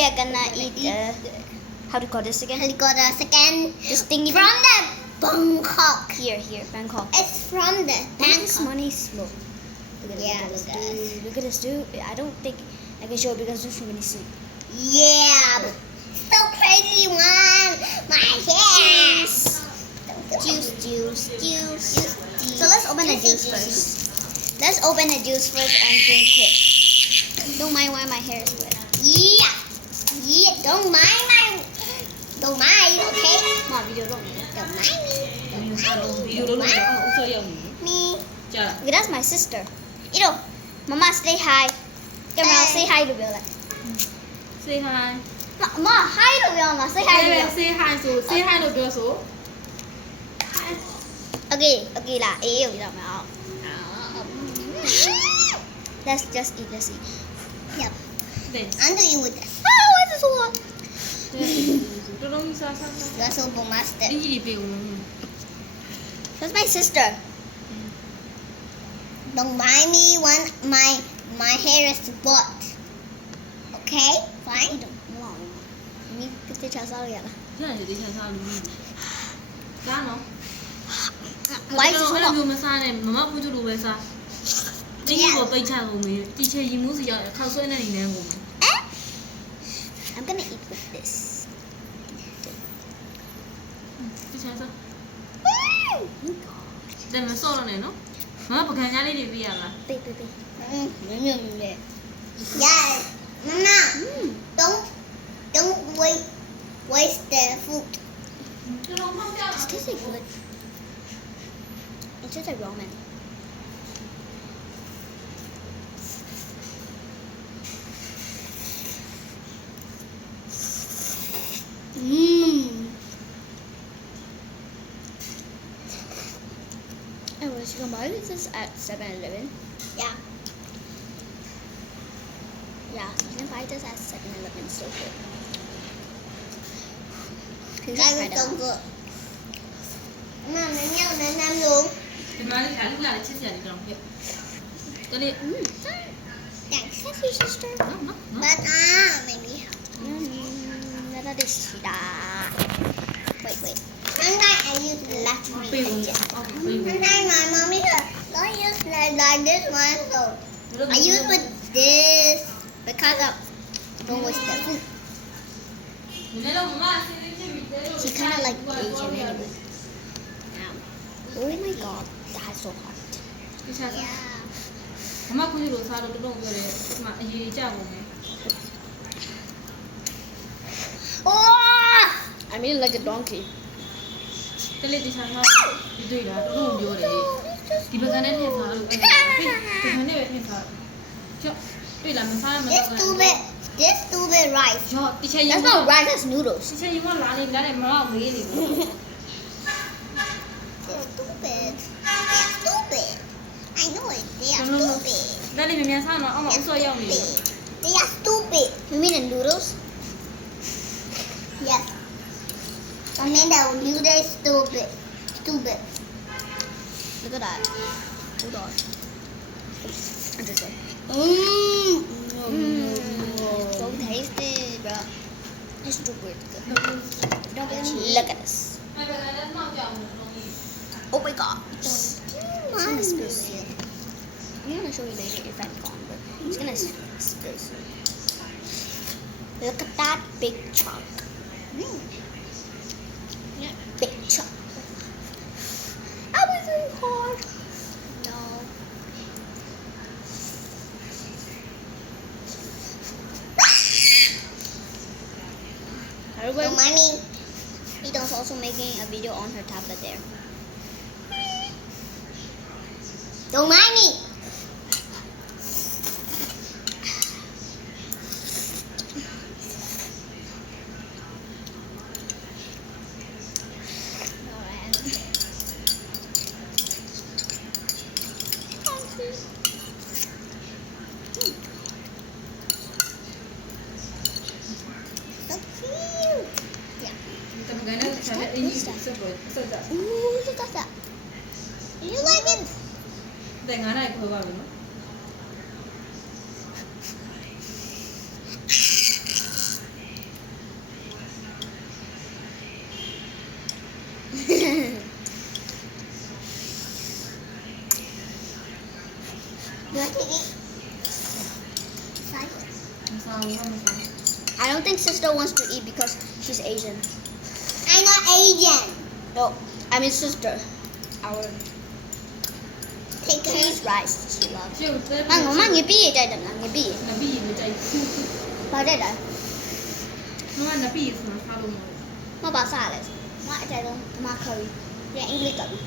we are gonna eat how do you call this again? Helicopter second This thingy from the Bangkok. here, Bangkok. It's from the This Bangkok. money is slow. Yeah, Look at this dude. I don't think I can show it because there's too many soup. Yeah, so crazy one. My hair. Juice. So let's open the juice first. Let's open the juice first and drink it. Don't mind why my hair is wet. Yeah. Don't mind, okay? Mom, video don't need it. Don't mind me. ဒီလိုလုပ်လို့အောင်ဆော့ရောက်နေ Me. ကြာလား Okay, that's my sister. Ito, Mama, say hi. Camera, say hi to Bella. say hi Ma, hi to Bella. Say hi to Bella. say hi ဆို say hi လို့ပြောဆို Okay lah. Eh, udah mau. Let's just eat. Let's eat. Yep. တဲ့ I'm doing with this. Ah, why is it so hot? တော်တော်စားစား You're so master. ဒီကြီးပြေဦး That's my sister. Don't mind me when my hair is wet. Okay? Fine? Wow. Ini kita casal ya lah. ညနေတေးချာစားလို့ကားနော် Why is it so အဲ့လို hot? မျိုးမစားနဲ့မမပူကျလိုပဲစားဒီကိုပိတ်ချကုန်ပြီတီချေရီမှုစီရောက်ခောက်ဆွဲနေနေကုန်ပြီ I'm gonna eat with this. တီချာစားတယ်မဆော့တော့နဲ့နော်မမပကံကြားလေးတွေပြရလား Baby. Yeah. Mama, don't waste the food. This tastes like good. It's just like ramen. And what you can buy this at 7-Eleven. Yeah. Yeah, you can buy this at 7-Eleven. So good. Can you That try is that so one? good. Mama, Nam luôn. ဒီမှာလေးခါလူလာလေးချစ်စရာလေးတော့ဖြစ်တလေး Thanks. Thank you, sister. နော်နော် But maybe. Let us see that. Wait. Sometimes I use the left ပြေဦး hand. အော်ပြေဦး Sometimes my mommy says, don't use like this one. So I use with this because of don't waste the food. ဒီနေ့တော့မမအစီအစဉ်ဖြစ်ပြီတဲ့ She kind of like Asian anyway. Oh my god, that's so hot. ဒီချာစား Yeah. မမခွင့်လို့စားတော့တော်တော်ပြောတယ်ဒီမှာအရေးကြကုန်မယ် Oh! I mean like a donkey. တလေးဒီချာစားဒီတွေ့တာတော်တော်ပြောတယ်ဒီပကံနဲ့ထည့်စားလို့အဲ့ဒါဒီခါနဲ့ပဲထည့်စားကျော်တွေ့လားမစားရမ This stupid rice. ကျော်ဒီချာရင် That's not rice, that's noodles. ဒီချာရင်မလာနေလားနဲ့မမမေးနေဘူး They're stupid. They're stupid. I know it. They are No. stupid. ဒါလေးမြန်စားတော့အောက်မှာအဆော့ရောက်နေတယ် They are stupid. You mean the noodles? Yes. I mean the noodles is stupid. Stupid. Look at that. Hold on. Interesting. So tasty, bro. It's stupid good. Don't look at this. Oh my god. It's gonna spill soon. I'm gonna show you later if I'm gone, but it's gonna spill soon. Look at that big chunk. Big chunk. I was really hard. No. So Everybody, mommy, Ito's also making a video on her tablet there. don't mind me. So cute. တမကန်နဲ့ချာတဲ့အင်းကြီးဆက်ပေါ်ဆက်ကြ Ooh, look at that. You like it? တဲ့9နိုင်ခွဲပါပြီနော် စားဘူးမစား I don't think sister wants to eat because she's Asian. I'm not Asian. No, I mean sister. Our Take a cheese rice she loves. ကျုပ်တဲ Mama, you be it, I don't know. You be it. နပီမကြိုက်ဘူး But I don't. မမနပီဆိုတာစားလို့မဟုတ် What about salad? What I don't. My curry. Yeah, English curry.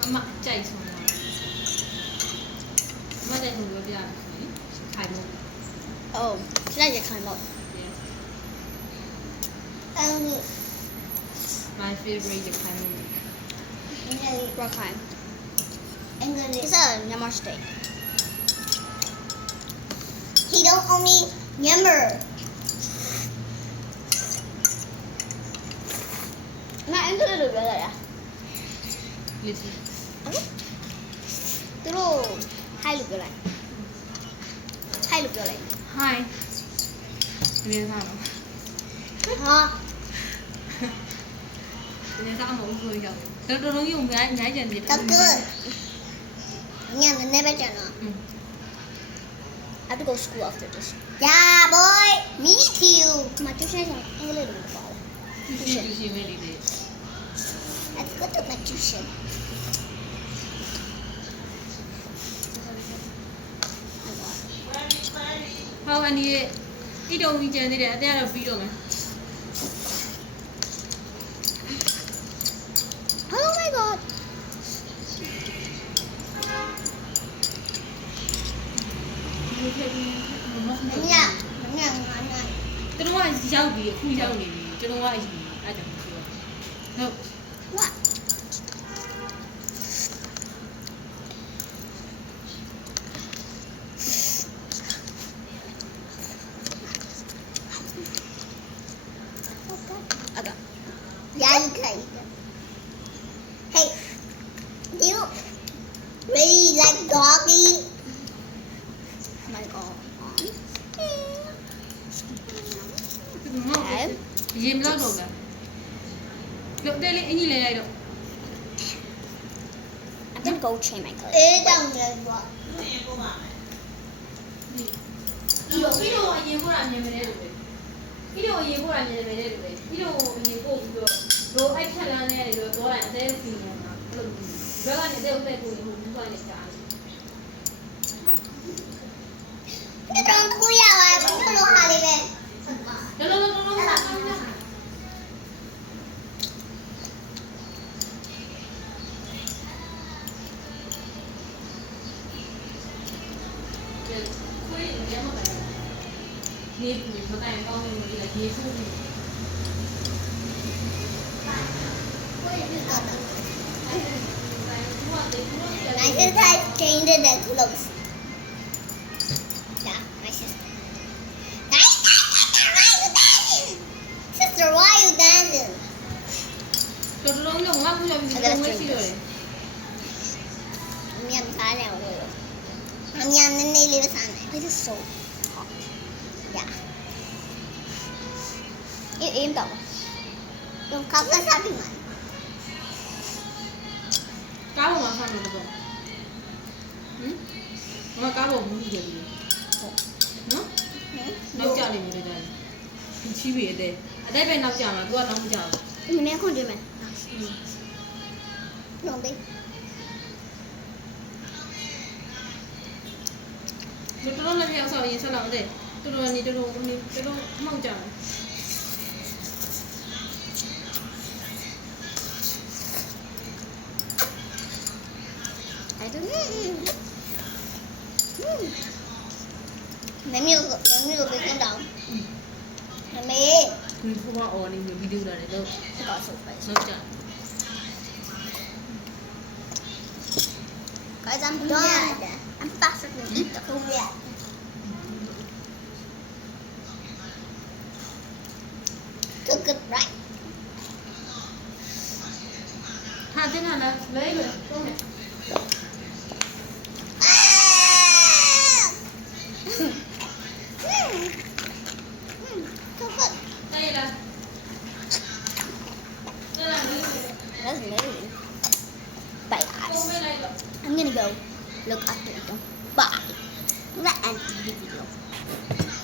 မမကြိုက်ဆိုတာမကြိုက်ဘူးပြောပြတယ်ခိုင်လို့ Oh, should I get kind of? my favorite ခိုင်လို့ What kind? English. It's a Myanmar steak. He don't only remember. Not English được rồi à? listen Từ lúc hai lục rồi này. Hai lục rồi này. hi ဒီနေ့စားတော့ Huh? ဒီနေ့စားမဟုတ်ဘူးရောက်တယ်တော်တော်ကြီးအများကြီးကြံနေတယ် That's good. Yeah, the never channel. I have to go to school after this. Yeah, boy. Me too. My tuition is English được rồi. ရှိရှိမဲလေးလေး Let's go to my tuition. ဟောအန်ဒီရဲ့ဣတုံကြီးကျန်နေတယ်အသေးကတော့ပြီးတော့မယ် Oh my god. ဒီထက်ပြီးမမစ Yeah. Yeah. ကျွန်တော်ကရောက်ပြီးအခုရောက်နေပြီကျွန်တော်ကအရင်အဲ့ကြောင့်ပြောဟုတ် What? Okay. Yeah, you can. Hey, do you really like doggy? My god. ရေမလောက်တော့ဘူးလို့တဲလေးအင်ကြီးလဲလိုက်တော့ I'm gonna go change my color. It don't get what. ပြီးတော့အရင်ပို့တာမြင်မလဲလို့ပဲပြီးတော့အရင်ပို့တာမြင်မလဲလို့ပဲပြီးတော့အရင်ပို့ပြီးတော့လိုအိုက်ဖြတ်လန်းနေတယ်လို့တော့အသေးစီနေတာအဲ့လိုဘယ်ကနေတဲ့ဥတဲ့ကိုဟိုဘူးကနေကြား It don't cool ya, I don't know how to live. လောလောလောလောလာခွေးရမ်းမတိုင်နေဘူးမတိုင်ကောင်းနေလို့ဒီရေဖူးနေ My sister changed the clothes. Yeah, my sister. Sister, why are you dancing? တော်တော်လုံးလုံးငါ့ကိုရောက်ပြီးတော့ဝဲရှိတော့တယ် I'm young, I know. I'm young, and they live on it. It is so hot. Yeah. Im đâu? Don't call us happy man. ကားပေါ်မှာဆောင်းလို့တော့ဟမ်ငါကားပေါ်ဘူးကြည့်တယ်နော်နောက်ကြနေနေတယ်ဒီချီးပြီအတဲ့ပဲနောက်ကြမှာ तू ကနောက်မကြဘူး Mình không chơi mà. Don't be. တော်တော်လည်းပြောက်ဆောက်ရင်ဆက်လောက်တဲ့တော်တော်နေတော်တော်မှောက်ကြတယ် I don't know. Let me look it down. Let me. ဒီဖူးမအော်နေဗီဒီယိုလာတယ်တော့ It got so spicy. နောက်ကြ Guys, I'm Done. done. I'm faster than you. Oh, yeah. So good, right? ဟာတင်လာလားလဲပဲတော့မယ် So good. တဲ့လားတဲ့လားလေး That's amazing. Bye, ပုံ guys. မဲလိုက်တော့ I'm gonna go look after them. Bye. Let's end the video.